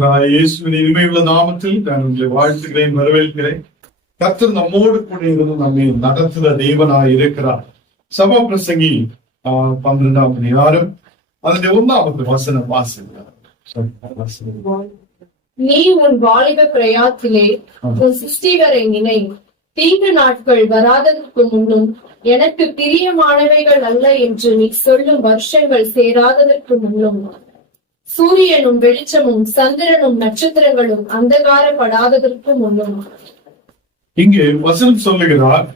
இயேசுவின் இனிமையுள்ள நாமத்தில் நான் உங்களை வாழ்த்துகிறேன் வரவேற்கிறேன். கர்த்தர் நம்மோடு கூட இருந்து நம்மை நடத்துகிற தேவனாய் இருக்கிறார். சபா பிரசங்கி பன்னிரெண்டாம் அதிகாரம் அதனுடைய ஒன்றாவது வசனம் வாசிக்கிறார். நீ உன் வாலிப பிரயாத்திலே உன் சிருஷ்டிகரை நினை. தீங்கு நாட்கள் வராததற்கு முன்னும் எனக்கு பிரியமானவைகள் அல்ல என்று நீ சொல்லும் வருஷங்கள் சேராததற்கு முன்னும். சூரியனும் வெளிச்சமும் சந்திரனும் நட்சத்திரங்களும் அந்தகாரப்படாததற்கு முன்னும். இங்கு வசனம் சொல்லுகிறார்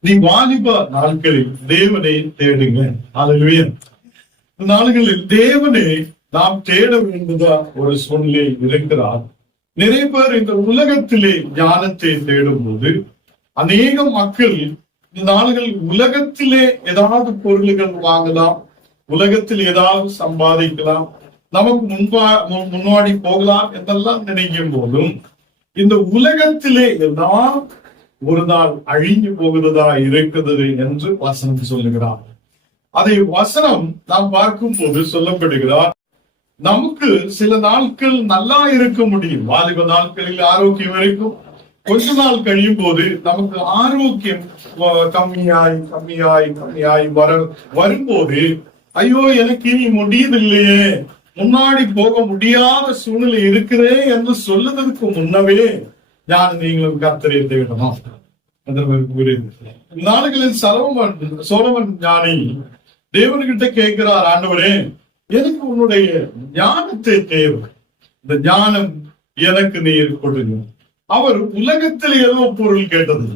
நீ வாலிப நாட்களில் தேவனை தேடுங்க அல்லேலூயா தேவனை நாம் தேட வேண்டியதா ஒரு சூழ்நிலை இருக்கிறார். நிறைய பேர் இந்த உலகத்திலே ஞானத்தை தேடும் போது அநேக மக்கள் இந்த நாடுகள் உலகத்திலே ஏதாவது பொருள்கள் வாங்கலாம் உலகத்தில் ஏதாவது சம்பாதிக்கலாம் நமக்கு முன்பா முன்னாடி போகலாம் என்றெல்லாம் நினைக்கும் போதும் இந்த உலகத்திலே எல்லாம் ஒரு நாள் அழிஞ்சு போகிறதா இருக்கிறது என்று வசனம் சொல்லுகிறார். அதை வசனம் நாம் பார்க்கும் போது சொல்லப்படுகிறார் நமக்கு சில நாட்கள் நல்லா இருக்க முடியும். வாலிப நாட்களில் ஆரோக்கியம் இருக்கும். கொஞ்ச நாள் கழியும் போது நமக்கு ஆரோக்கியம் கம்மியாய் கம்மியாய் கம்மியாய் வர வரும்போது ஐயோ எனக்கு இனி முடியதில்லையே முன்னாடி போக முடியாத சூழ்நிலை இருக்கிறேன் என்று சொல்லுவதற்கு முன்னவே நான் நீங்களும் கத்தறிந்து விடணும் நாடுகளில் சலவன் சோழவன் ஞானி தேவன்கிட்ட கேட்கிறார் ஆண்டவரே எனக்கு உன்னுடைய ஞானத்தை தேவை. இந்த ஞானம் எனக்கு நீர் கொடுங்க. அவர் உலகத்தில் ஏதோ பொருள் கேட்டது.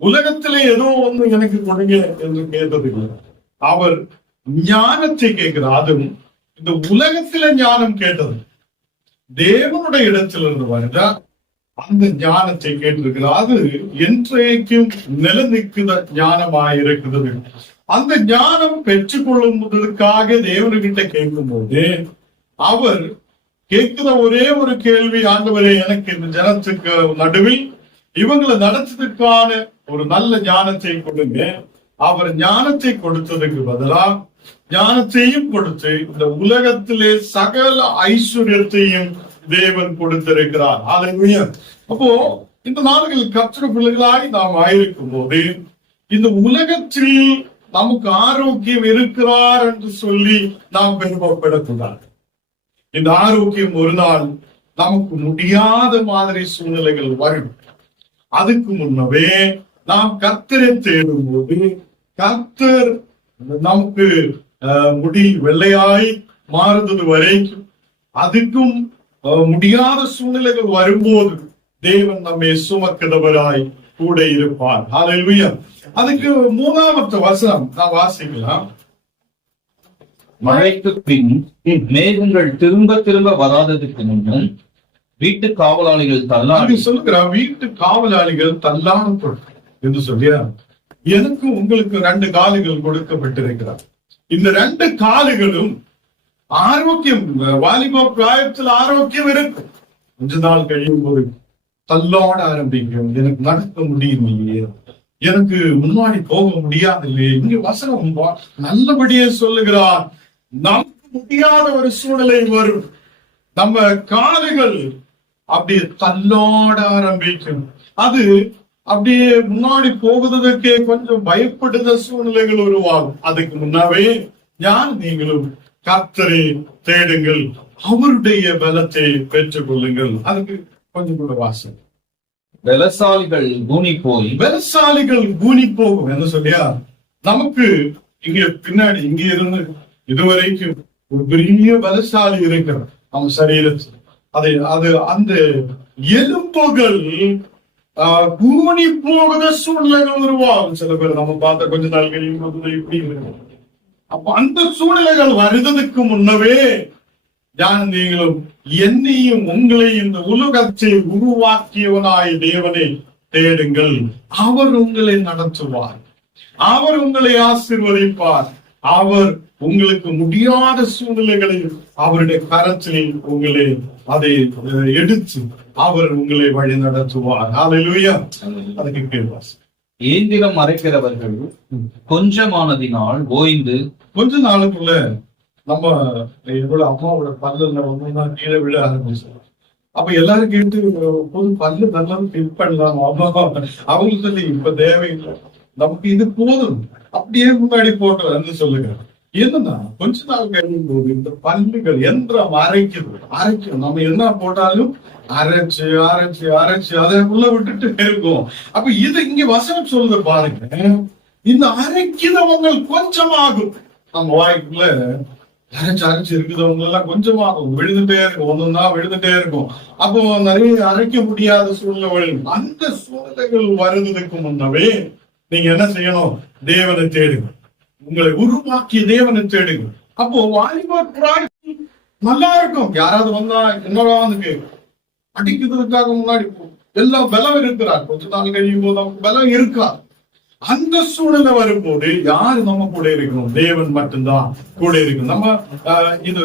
உலகத்திலே ஏதோ ஒன்று எனக்கு கொடுங்க என்று கேட்டது. இல்லை. அவர் ஞானத்தை கேட்கிறார். அதுவும் இந்த உலகத்தில ஞானம் கேட்டது. தேவனுடைய இடத்திலிருந்து வருதா அந்த ஞானத்தை கேட்டிருக்கிறார். அது என்றைக்கும் நிலநிற்கிற ஞானமாயிருக்கிறது அந்த ஞானம் பெற்றுக்கொள்ளுவதற்காக தேவன்கிட்ட கேட்கும்போது அவர் கேட்கிற ஒரே ஒரு கேள்வி ஆண்டவரே எனக்கு இந்த ஜனத்துக்கு நடுவில் இவங்களை நடத்ததுக்கான ஒரு நல்ல ஞானத்தை கொடுங்க. அவர் ஞானத்தை கொடுத்ததுக்கு பதிலா ஞானத்தையும் கொடுத்து இந்த உலகத்திலே சகல ஐஸ்வர்யத்தையும் தேவன் கொடுத்திருக்கிறார். ஹalleluya அப்போ இந்த நாடுகளில் கற்ற பிள்ளைகளாய் நாம் ஆயிருக்கும் போது இந்த உலகத்தில் நமக்கு ஆரோக்கியம் இருக்கிறார் என்று சொல்லி நாம் பெருமைப்படக்கூடாது. இந்த ஆரோக்கியம் ஒரு நாள் நமக்கு முடியாத மாதிரி சூழ்நிலைகள் வரும். அதுக்கு முன்னவே நாம் கத்தரை தேடும் போது கத்தர் நமக்கு முடி வெள்ளையாய் மாறுறது வரைக்கும் அதுக்கும் முடியாத சூழ்நிலைகள் வரும்போது தேவன் நம்மை சுமக்கிறவராய் கூட இருப்பார். அதுக்கு மூணாவது வசனம் நான் வாசிக்கலாம். மழைக்கு பின் மேகங்கள் திரும்ப திரும்ப வராததுக்கு முன்னும் வீட்டு காவலாளிகள் தள்ளாடி சொல்லுகிறார் வீட்டு காவலாளிகள் பொருட்கள் என்று சொல்லியா? எனக்கு உங்களுக்கு ரெண்டு காலுகள் கொடுக்கப்பட்டிருக்கிறார் இந்த ரெண்டு காலுகளும் ஆரோக்கியம் வாலிப பிராயத்தில் ஆரோக்கியம் இருக்கும் கொஞ்ச நாள் கழியும் போது தள்ளோட ஆரம்பிக்கும் எனக்கு நடக்க முடியலையே. எனக்கு முன்னாடி போக முடியாது இல்லையே இங்க வசனம் நல்லபடியே சொல்லுகிறார். நமக்கு முடியாத ஒரு சூழ்நிலை வரும். நம்ம காலுகள் அப்படியே தள்ளாட ஆரம்பிக்கும். அது அப்படியே முன்னாடி போகுறதுக்கே கொஞ்சம் பயப்படுத சூழ்நிலைகள் உருவாகும். அதுக்கு முன்னாவே ஞான் நீங்களும் கர்த்தரை தேடுங்கள். அவருடைய பலத்தை பெற்றுக் கொள்ளுங்கள் அதுக்கு கொஞ்சம் கூட வாசல். பலசாலிகள் பூனி போய் பலசாலிகள் கூனி போகும் என்ன சொல்லியா? நமக்கு இங்க பின்னாடி இங்க இருந்து இதுவரைக்கும் ஒரு பெரிய பலசாலி இருக்கிறான். அவன் சரீரத்தில். அதை அது அந்த எலும்புகள் ஆஹ், போகிற சூழ்நிலைகள் உருவாகும். சில பேர் நம்ம பார்த்த கொஞ்ச நாள் இப்படி அப்ப அந்த சூழ்நிலைகள் வருவதற்கு முன்னவே ஞான நீங்களும் என்னையும் உங்களை இந்த உலகத்தை உருவாக்கியவனாய் தேவனை தேடுங்கள். அவர் உங்களை நடத்துவார். அவர் உங்களை ஆசீர்வதிப்பார். அவர் உங்களுக்கு முடியாத சூழ்நிலைகளை அவருடைய கரத்தில் உங்களை அதை எடுத்து அவர் உங்களை வழி நடத்துவார். அதுக்கு கேள்வாஸ் ஏந்திரம் மறைக்கிறவர்கள் கொஞ்சமானதினால் ஓய்ந்து கொஞ்ச நாளுக்குள்ள நம்ம என்னோட அம்மாவோட பல்லுல ஒண்ணுன்னா கீழே விழ ஆரம்பிச்சு அப்ப எல்லாரும் கேட்டு பொது பல்லு நல்லா ஃபிட் பண்ணலாம்? அம்மா அவங்களுக்கு சொல்லி இப்ப தேவையில்லை. நமக்கு இது போதும். அப்படியே முன்னாடி போட்டுறேன்னு சொல்லுங்க. என்னன்னா கொஞ்ச நாள் கழியும் போது இந்த பல்லுகள் எந்திரம் அரைக்குது அரைக்கும் நம்ம என்ன போட்டாலும் அரைச்சு அரைச்சு அரைச்சு அதை உள்ள விட்டுட்டு இருக்கும். அப்ப இது இங்க வசனம் சொல்லுது பாருங்க. இந்த அரைக்கிறவங்க கொஞ்சமாகும். நம்ம வாய்க்குள்ள அரைச்சு அரைச்சு இருக்குதவங்க எல்லாம் கொஞ்சமாகும். விழுந்துட்டே இருக்கும். ஒண்ணுன்னா விழுந்துட்டே இருக்கும். அப்போ நிறைய அரைக்க முடியாத சூழ்நிலை அந்த சூழ்நிலைகள் வருவதற்கு முன்னவே நீங்க என்ன செய்யணும்? தேவனை தேடுங்க. உங்களை உருவாக்கிய தேவனை தேடுங்கள். அப்போ வாலிபர் பிராயம் நல்லா இருக்கும் யாராவது வந்தா என்னவா வந்து அடிக்கிறதுக்காக முன்னாடி போ. எல்லாம் பலம் இருக்கிறார். கொஞ்ச நாள் கழியும் போது நமக்கு பலம் இருக்கா அந்த சூழ்நிலை வரும்போது யாரு நம்ம கூட இருக்கணும்? தேவன் மட்டும்தான் கூட இருக்கணும். நம்ம இது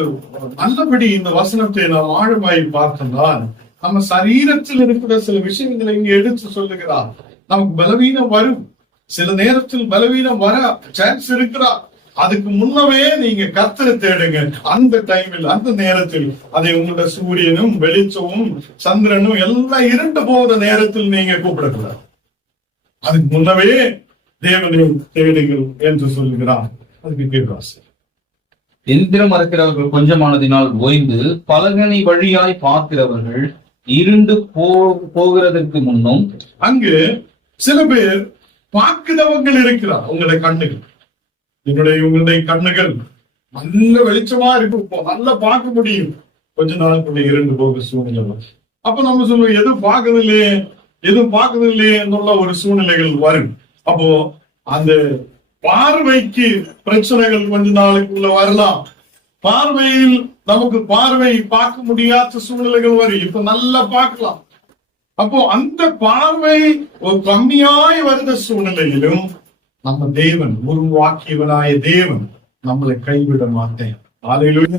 நல்லபடி இந்த வசனத்தை நாம் ஆழமாய் பார்த்தோம்னால் நம்ம சரீரத்தில் இருக்கிற சில விஷயங்களை இங்க எடுத்து சொல்லுகிறார். நமக்கு பலவீனம் வரும். சில நேரத்தில் பலவீனம் வர சான்ஸ் இருக்கிறா அதுக்கு முன்னவே நீங்க கத்தரை தேடுங்க அந்த டைமில் அந்த நேரத்தில் அதை உங்களோட சூரியனும் வெளிச்சமும் சந்திரனும் எல்லாம் இருண்டு போகிற நேரத்தில் நீங்க கூப்பிடக்கூடாது. அதுக்கு முன்னவே தேவனை தேடுங்கள் என்று சொல்லுகிறார் அதுக்கு கேட்காசு எந்திரம் அறுக்கிறவர்கள் கொஞ்சமானதினால் ஓய்ந்து பலகனி வழியாய் பார்க்கிறவர்கள் இருண்டு போ போகிறதற்கு முன்னும் அங்கு சில பேர் பார்க்கிறவங்கள் இருக்கிறார். உங்களுடைய கண்ணுகள். என்னுடைய உங்களுடைய கண்ணுகள் நல்ல வெளிச்சமா இருக்கும். நல்லா பார்க்க முடியும். கொஞ்ச நாளுக்குள்ள இரண்டு போக சூழ்நிலை அப்ப நம்ம சொல்லுவோம் எதுவும் பார்க்கறது இல்லையே எதுவும் பார்க்கறதில்லையே என்னுள்ள ஒரு சூழ்நிலைகள் வரும். அப்போ அந்த பார்வைக்கு பிரச்சனைகள் கொஞ்ச நாளுக்குள்ள வரலாம். பார்வையில் நமக்கு பார்வை பார்க்க முடியாத சூழ்நிலைகள் வரும். இப்ப நல்லா பார்க்கலாம். அப்போ அந்த பார்வை ஒரு கம்மியாய் வருத சூழ்நிலையிலும் நம்ம தேவன் உருவாக்கியவனாய தேவன் நம்மளை கைவிட மாட்டேன். ஆலையிலும்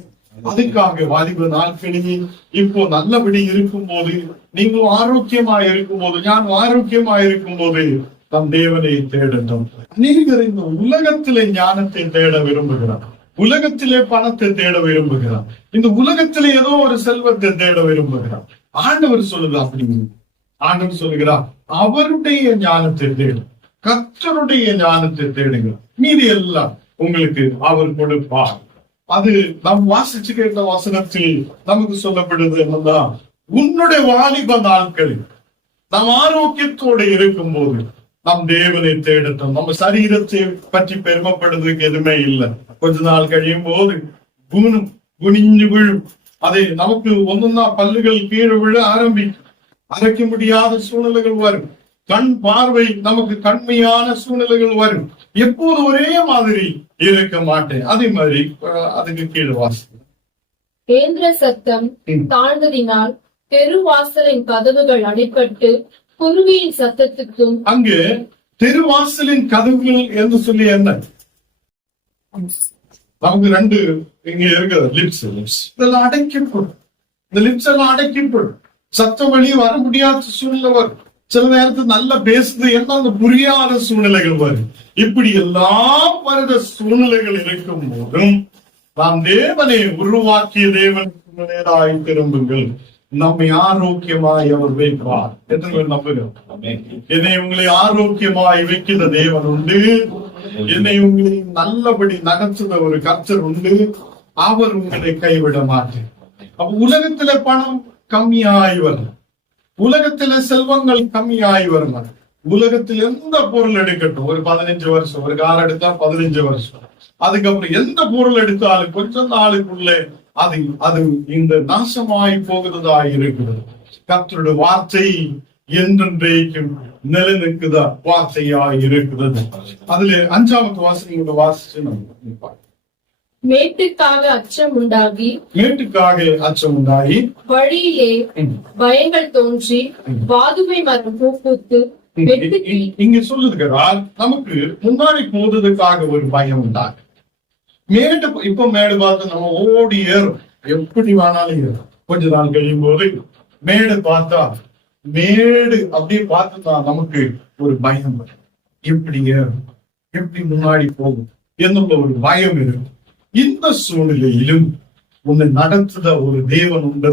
அதுக்காக வாலிப நாட்களில் இப்போ நல்லபடி இருக்கும் போது நீங்களும் ஆரோக்கியமா இருக்கும் போது நான் ஆரோக்கியமா இருக்கும் போது நம் தேவனை தேடட்டும். அநேகர் இந்த உலகத்திலே ஞானத்தை தேட விரும்புகிறார். உலகத்திலே பணத்தை தேட விரும்புகிறார். இந்த உலகத்திலே ஏதோ ஒரு செல்வத்தை தேட விரும்புகிறார். ஆண்டவர் சொல்லுது அப்படி ஆண்டவர் சொல்லுகிறார் அவருடைய ஞானத்தை தேடும் கர்த்தருடைய ஞானத்தை தேடுங்க மீதி எல்லாம் உங்களுக்கு அவர் கொடுப்பார் அது நாம் வாசிச்சு கேட்ட வசனத்தில் நமக்கு சொல்லப்படுது என்னதான் உன்னுடைய வாலிப நாட்களில் நாம் ஆரோக்கியத்தோடு இருக்கும் போது நம் தேவனை தேடட்டும் நம்ம சரீரத்தை பற்றி பெருமைப்படுறதுக்கு எதுவுமே இல்லை கொஞ்ச நாள் கழியும் போது குணம் குனிஞ்சு விழும் அதை நமக்கு ஒன்னொன்னா பல்லுகள் கீழே விழ ஆரம்பிக்கும் அரைக்க முடியாத சூழ்நிலைகள் வரும். கண் பார்வை நமக்கு கண்மையான சூழ்நிலைகள் வரும். எப்போது ஒரே மாதிரி இருக்க மாட்டேன். அதே மாதிரி அதுக்கு கீழே வாசி கேந்திர சத்தம். தாழ்ந்ததினால் தெருவாசலின் கதவுகள் அடைப்பட்டு குருவியின் சத்தத்துக்கும் அங்கு தெருவாசலின் கதவுகள் என்று சொல்லி என்ன? நமக்கு ரெண்டு இங்க இருக்கிற லிப்ஸ் லிப்ஸ். இதெல்லாம் அடைக்கப்படும். இந்த லிப்ஸ் எல்லாம் அடைக்கப்படும். சத்தம் வெளியே வர முடியாத சூழ்நிலை வரும் சில நேரத்தில் நல்லா பேசுது என்ன அந்த புரியாத சூழ்நிலைகள் வரும். இப்படி எல்லாம் வருட சூழ்நிலைகள் இருக்கும் போதும் நாம் தேவனை உருவாக்கிய தேவன் நேராய் திரும்புங்கள். நம்மை ஆரோக்கியமாய் அவர் வைப்பார் என்று நம்புகிறோம். என்னை உங்களை ஆரோக்கியமாய் வைக்கிற தேவன் உண்டு. என்னை உங்களை நல்லபடி நடத்துத ஒரு கர்த்தர் உண்டு. அவர் உங்களை கைவிட மாட்டேன் அப்ப உலகத்தில பணம் கம்மியாய் வரும். உலகத்தில செல்வங்கள் கம்மியாய் வரும் உலகத்தில் எந்த பொருள் எடுக்கட்டும்? ஒரு பதினஞ்சு வருஷம் ஒரு கார் எடுத்தா பதினஞ்சு வருஷம். அதுக்கப்புறம் எந்த பொருள் எடுத்தாலும் கொஞ்ச நாளுக்குள்ளே அது அது இந்த நாசமாய் போகிறதா இருக்கிறது. கத்தருடைய வார்த்தை என்றென்றைக்கும் நிலநிற்குதா வார்த்தையா இருக்கிறது. அதுல அஞ்சாவது வாசனையோட வாசிச்சு நம்ம பார்ப்போம். மேட்டுக்காக அச்சம் உண்டாகி மேட்டுக்காக அச்சம் உண்டாயி வழியிலே பயங்கள் தோன்றி வாதுமை மரம் பூப்பூத்து இங்க சொல்லுகிறார் நமக்கு முன்னாடி போவதற்காக ஒரு பயம் உண்டாங்க மேடு இப்ப மேடு பார்த்து நம்ம ஓடி ஏறும். எப்படி வேணாலும் ஏறும். கொஞ்ச நாள் கழியும் போது மேடு பார்த்தா மேடு அப்படியே பார்த்துட்டா நமக்கு ஒரு பயம் வரும். எப்படி ஏறும்? எப்படி முன்னாடி போகும்? என்னுள்ள ஒரு பயம் இருக்கும். இந்த சூழ்நிலையிலும் உன்னை நடத்துத ஒரு தேவன் உண்டு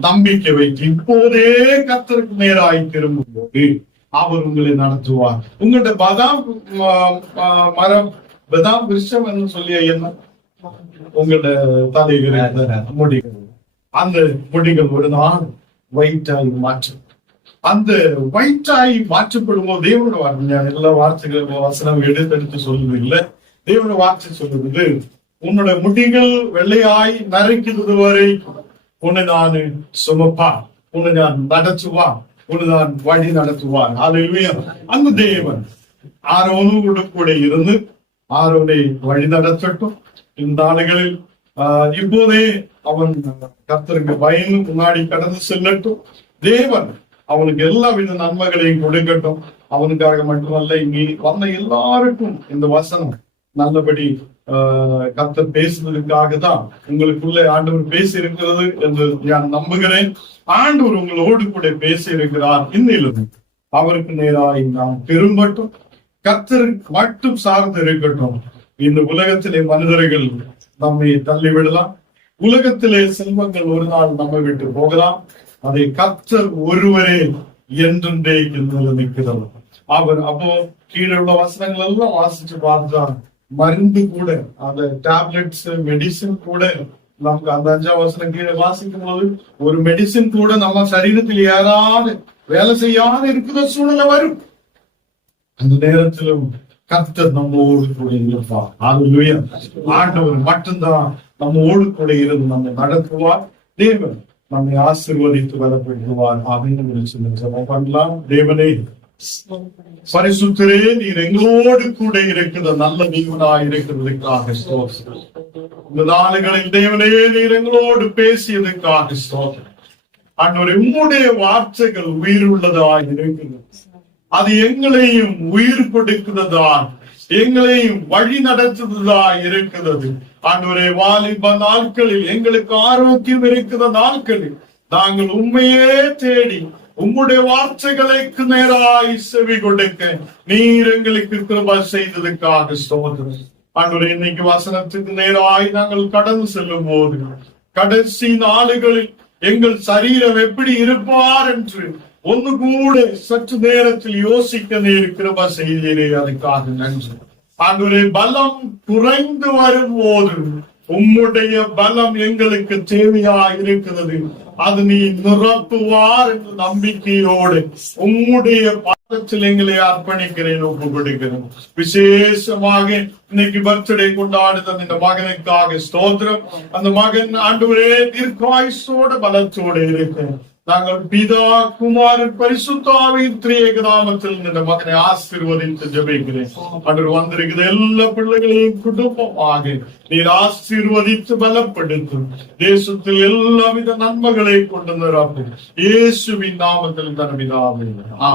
நம்பிக்கை வைத்து இப்போதே கத்தருக்கு நேராய் திரும்பும் போது அவர் உங்களை நடத்துவார். உங்கள்ட்ட பதாம் மரம் பதாம் விருஷம் என்று சொல்லிய என்ன? உங்களோட தலையில் முடிகள். அந்த முடிகள் ஒரு நாள் வயிற்றாய் மாற்றும். அந்த வயிற்றாய் மாற்றப்படும் போது தேவனோட வார்த்தை எல்லா வார்த்தைகளும் வசனம் எடுத்து சொல்லுது இல்ல தேவனோட வார்த்தை சொல்லுது உன்னுடைய முடிகள் வெள்ளையாய் நரைக்கிறது வரை உன்னை நான் சுமப்பா உன்னை நான் நடத்துவா உன்னை நான் வழி நடத்துவான் அதுவே அந்த தேவன் ஆரோனோடு கூட இருந்து ஆரோனை வழி நடத்தட்டும். இந்த நாடுகளில் இப்போதே அவன் கர்த்தருக்கு பயந்து முன்னாடி கடந்து செல்லட்டும். தேவன் அவனுக்கு எல்லா வித நன்மைகளையும் கொடுக்கட்டும். அவனுக்காக மட்டுமல்ல இங்கே வந்த எல்லாருக்கும் இந்த வசனம் நல்லபடி கத்தர் கர்த்தர் பேசுவதற்காக தான் உங்களுக்குள்ள ஆண்டவர் பேசி இருக்கிறது என்று நான் நம்புகிறேன். ஆண்டவர் உங்களோடு கூட பேசி இருக்கிறார் இன்னிலும். அவருக்கு நேராய் நாம் திரும்பட்டும். கத்தர் மட்டும் சார்ந்து இருக்கட்டும். இந்த உலகத்திலே மனிதர்கள் நம்மை தள்ளிவிடலாம். உலகத்திலே செல்வங்கள் ஒரு நாள் நம்மை விட்டு போகலாம். அதை கத்தர் ஒருவரே என்றென்றே நிற்கிறது அவர் அப்போ கீழே உள்ள வசனங்கள் எல்லாம் வாசிச்சு பார்த்தான் மருந்து கூட அந்த டேப்லெட்ஸ் மெடிசின் கூட நமக்கு அந்த அஞ்சாம் வசனம் கீழே வாசிக்கும் போது ஒரு மெடிசின் கூட நம்ம சரீரத்தில் யாராவது வேலை செய்யாத இருக்கிற சூழ்நிலை வரும். அந்த நேரத்திலும் கர்த்தர் நம்மோடு கூட இருப்பார் ஹalleluya ஆண்டவர் மட்டும்தான் நம்மோடு கூட இருந்து நம்ம நடத்துவார். தேவன் நம்மை ஆசீர்வதித்து வரப்படுவார் அப்படின்னு சொல்லி ஜெபம் பண்ணலாம். தேவனே பரிசுத்தரே நீர் எங்களோடு கூட இருக்கிற நல்ல தேவனாய் இருக்கிறதுக்காக ஸ்தோத்திரம். இந்த நாளுகளில் தேவனே நீர் எங்களோடு பேசியதுக்காக ஸ்தோத்திரம். ஆண்டவரே உம்முடைய வார்த்தைகள் உயிர் உள்ளதாய் இருக்கிறது. அது எங்களையும் உயிர் கொடுக்கிறதா எங்களையும் வழி நடத்துவதா இருக்கிறது. ஆண்டவரே வாலிப நாட்களில் எங்களுக்கு ஆரோக்கியம் இருக்கிற நாட்களில் நாங்கள் உண்மையே தேடி உங்களுடைய வார்த்தைகளுக்கு நேராய் செவி கொடுக்க நீர் எங்களுக்கு கிருபா செய்ததுக்காக சோதனை ஆண்டவரே இன்னைக்கு வசனத்துக்கு நேராய் நாங்கள் கடந்து செல்லும் போது கடைசி நாளுகளில் எங்கள் சரீரம் எப்படி இருப்பார் என்று ஒன்று கூட சற்று நேரத்தில் யோசிக்க நீர் கிருபா செய்தீரே அதுக்காக நன்றி. ஆண்டவரே பலம் குறைந்து வரும்போது உம்முடைய பலம் எங்களுக்கு தேவையா இருக்கிறது அது நீ நிரப்புவார் என்ற நம்பிக்கையோடு உம்முடைய பாதத்தில் எங்களை அர்ப்பணிக்கிறேன் ஒப்பு விசேஷமாக இன்னைக்கு பர்த்டே கொண்டாடுதல் இந்த மகனுக்காக ஸ்தோத்திரம். அந்த மகன் ஆண்டவரே தீர்க்காயுசோட பலத்தோடு இருக்கிறேன் நாங்கள் பிதா குமார் பரிசுத்தாவின் திரியேக நாமத்தில் இந்த மகனை ஆசீர்வதித்து ஜபிக்கிறேன். அன்று வந்திருக்கிற எல்லா பிள்ளைகளையும் குடும்பமாக நீர் ஆசீர்வதித்து பலப்படுத்தும் தேசத்தில் எல்லா வித நன்மைகளை கொண்டு நிரப்பும் இயேசுவின் நாமத்தில் தனவிதாவே ஆம்